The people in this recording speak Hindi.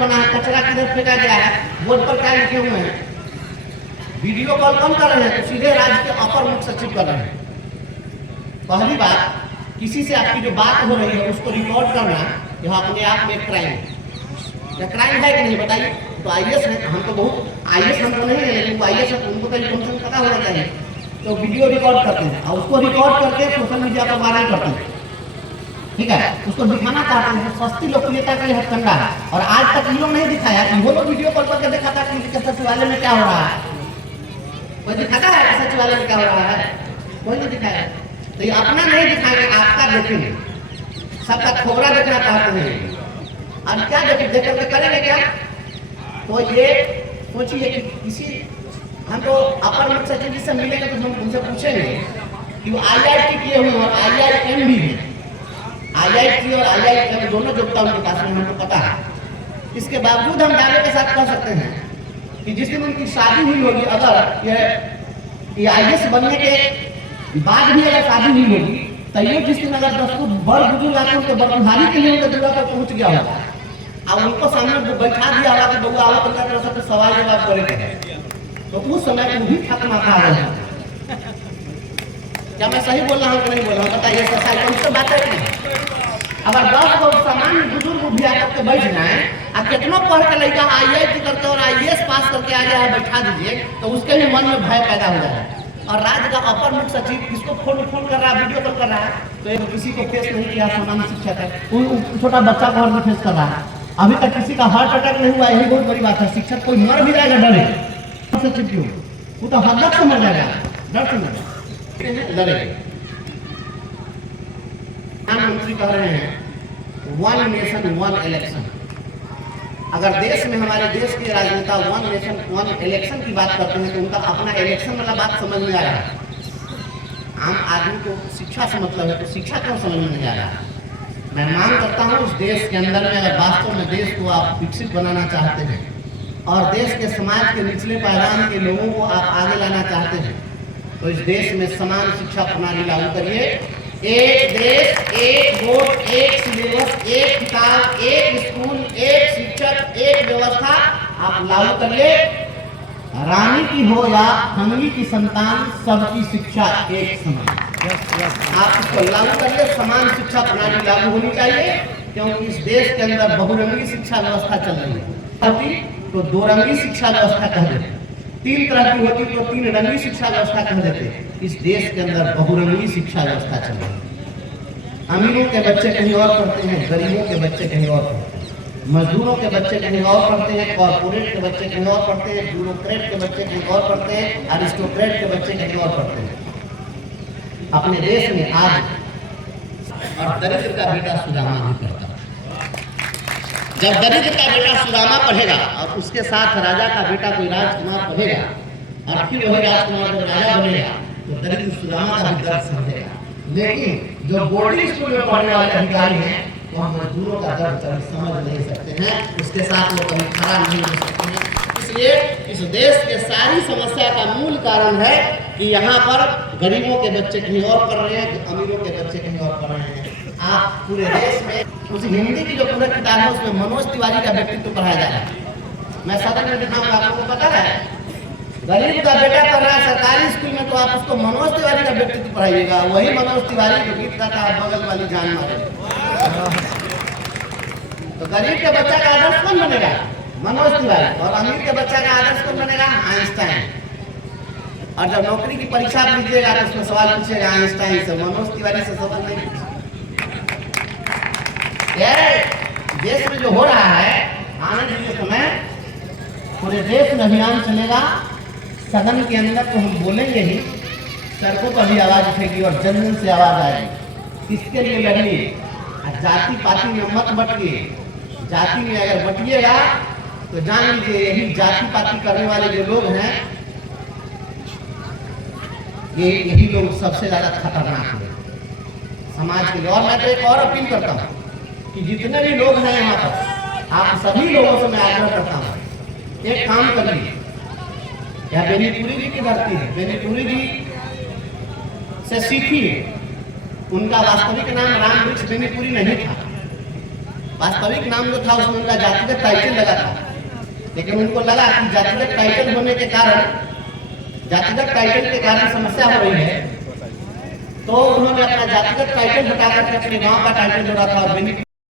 कचरा किधर फेंका गया है, बोर्ड पर क्या लिखे हुए हैं। वीडियो कॉल कम कर रहे हैं तो सीधे राज्य के अपर मुख्य सचिव कर रहे हैं। पहली बात, किसी से आपकी जो बात हो रही है उसको रिकॉर्ड करना यह अपने आप में क्राइम है। या क्राइम है कि नहीं बताइए। तो आईएएस है, हम तो बहुत आईएएस हमको नहीं है, लेकिन वो आईएएस है, उनको तो इन्फॉर्मेशन पता होना चाहिए। तो वीडियो रिकॉर्ड करते हैं और उसको रिकॉर्ड करके सोशल मीडिया पर वायरल करते हैं, ठीक है। उसको दिखाना चाहते हैं सस्ती लोकप्रियता का यह हथकंडा है। और आज तक ये लोग नहीं दिखाया, वो लोग वीडियो कॉल करके दिखाता कि सचिवालय में क्या हो रहा है। कोई दिखाता है सचिवालय में क्या हो रहा है? कोई नहीं दिखाया। तो ये अपना नहीं दिखाएंगे, आपका देखेंगे। सबका खोबरा देखना चाहते हैं। और क्या देख करके करेंगे क्या? तो ये सोचिए कि किसी हम तो अपर मुख्य सचिव जी से मिलेंगे तो हम उनसे पूछेंगे कि वो आईआईटी किए हुए और आईआईएम भी है। आईआईटी और आईआईएम दोनों योग्यता उनके पास में हमको पता है। इसके बावजूद हम दावे के साथ कह सकते हैं कि जिस दिन उनकी शादी हुई होगी, अगर ये आईएएस बनने के बाद भी अगर शादी हुई होगी, तो ये जिस दिन अगर 10 बड़ बुजुर्ग आते उनके बरकहारी के लिए उनके दूरा पर पहुंच गया होगा और उनको सामने बैठा दिया होगा कि बउआ आओ तो तरह से सवाल जवाब करेंगे, तो उस समय वो भी खत्म आता है। क्या मैं सही बोल रहा हूँ कि नहीं बोल रहा हूँ? बताइए सच्चाई कौन सी बात है कि अगर 10 लोग सामान्य बुजुर्ग भी आकर के बैठ जाए और कितना पढ़ के लड़का आईआईटी करके और आईएएस पास करके आ गया है, बैठा दीजिए तो उसके भी मन में भय पैदा हो जाए। और राज्य का अपर मुख्य सचिव किसको फोन कर रहा है, वीडियो कॉल कर रहा है, तो किसी को फेस नहीं किया, सामान्य शिक्षक है, छोटा बच्चा को और फेस कर रहा है। अभी तक किसी का हार्ट अटैक नहीं हुआ, यही बहुत बड़ी बात है। शिक्षक कोई मर भी जाएगा डरे सचिव क्यों? वो तो हद से मर जाएगा, डर से मर लड़ेगा। प्रधानमंत्री कह रहे हैं 1 नेशन 1 इलेक्शन। अगर देश में हमारे देश के राजनेता 1 नेशन 1 इलेक्शन की बात करते हैं तो उनका अपना इलेक्शन वाला बात समझ में आ रहा है। आम आदमी को शिक्षा से मतलब है, तो शिक्षा क्यों समझ में नहीं आ रहा है? मैं मांग करता हूँ इस देश के अंदर में अगर वास्तव में देश को आप विकसित बनाना चाहते हैं और देश के समाज के निचले पायदान के लोगों को आप आगे लाना चाहते हैं, तो इस देश में समान शिक्षा प्रणाली लागू करिए। एक देश, एक वोट, एक सिलेबस, एक किताब, एक स्कूल, एक शिक्षक, एक व्यवस्था आप लागू करिए। रानी की हो या हंगी की संतान, सबकी शिक्षा एक समान। आप इसको लागू करिए। समान शिक्षा प्रणाली लागू होनी चाहिए, क्योंकि इस देश के अंदर बहुरंगी शिक्षा व्यवस्था चल रही है। तो 2 रंगी शिक्षा व्यवस्था कह देते, 3 तरह की होती तो 3 रंगी शिक्षा व्यवस्था कह देते। इस देश के अंदर बहुरंगी शिक्षा व्यवस्था चल रही है। अमीरों के बच्चे कहीं और पढ़ते हैं, गरीबों के बच्चे कहीं और पढ़ते हैं, मजदूरों के बच्चे कहीं और पढ़ते हैं, कॉर्पोरेट के बच्चे कहीं और पढ़ते हैं, ब्यूरोक्रेट के बच्चे कहीं और पढ़ते हैं, अरिस्टोक्रेट के बच्चे कहीं और पढ़ते हैं। अपने देश में आज और दरिद्र का बेटा सुदामा भी पढ़ता है। जब दरिद्र का बेटा सुदामा पढ़ेगा और उसके साथ राजा का बेटा कोई राजकुमार पढ़ेगा और फिर वही राजकुमार जब राजा बनेगा तो दरिद्र सुदामा का भी दर्द समझेगा। लेकिन जो बोर्डिंग स्कूल में पढ़ने वाले अधिकारी हैं वो हम मजदूरों का दर्द कभी समझ नहीं सकते हैं, उसके साथ वो कभी खड़ा नहीं हो सकते हैं। इसलिए इस देश के सारी समस्या का मूल कारण है कि यहाँ पर गरीबों के बच्चे कहीं और पढ़ रहे हैं, अमीरों के बच्चे कहीं और पढ़ रहे हैं। आप पूरे देश में उस हिंदी की जो पूरा किताब है उसमें मनोज तिवारी का व्यक्तित्व पढ़ाया जा रहा है। मैं सदन में दिखाऊंगा, आपको पता है गरीब का बेटा पढ़ रहा है सरकारी स्कूल में, तो आप उसको मनोज तिवारी का व्यक्तित्व पढ़ाइएगा। वही मनोज तिवारी जो गीत गाता है बगल वाली जान मारे। तो गरीब के बच्चा का आदर्श कौन बनेगा? मनोज तिवारी। और अमीर के बच्चा का आदर्श कौन बनेगा? आइंस्टाइन। और जब नौकरी की परीक्षा लीजिएगा तो उसमें सवाल पूछेगा आइंस्टाइन से, मनोज तिवारी से सवाल नहीं पूछेगा। देश में जो हो रहा है आने के समय पूरे देश में अभियान चलेगा। सदन के अंदर तो हम बोलेंगे ही, सड़कों पर भी आवाज उठेगी और जन जन से आवाज आएगी। इसके लिए लड़िए, जाति पाति में मत बटिए। जाति में अगर बटिएगा तो जान लीजिए यही जाति पाति करने वाले जो लोग हैं यही लोग सबसे ज्यादा खतरनाक हैं समाज के लिए। और मैं तो एक और अपील करता हूँ कि जितने भी लोग हैं यहाँ पर, आप सभी लोगों से मैं आग्रह करता हूँ, एक काम करिए। यह बेनीपुरी जी की धरती है, बेनीपुरी जी से सीखिए। उनका वास्तविक नाम रामवृक्ष बेनीपुरी नहीं था, वास्तविक नाम जो था उसमें उनका जातिगत टाइटल लगा था, लेकिन उनको लगा कि जातिगत टाइटल होने के कारण, जातिगत टाइटल के कारण समस्या हो रही है, तो उन्होंने अपना जातिगत टाइटल हटा करके अपने गांव का टाइटल जोड़ा था।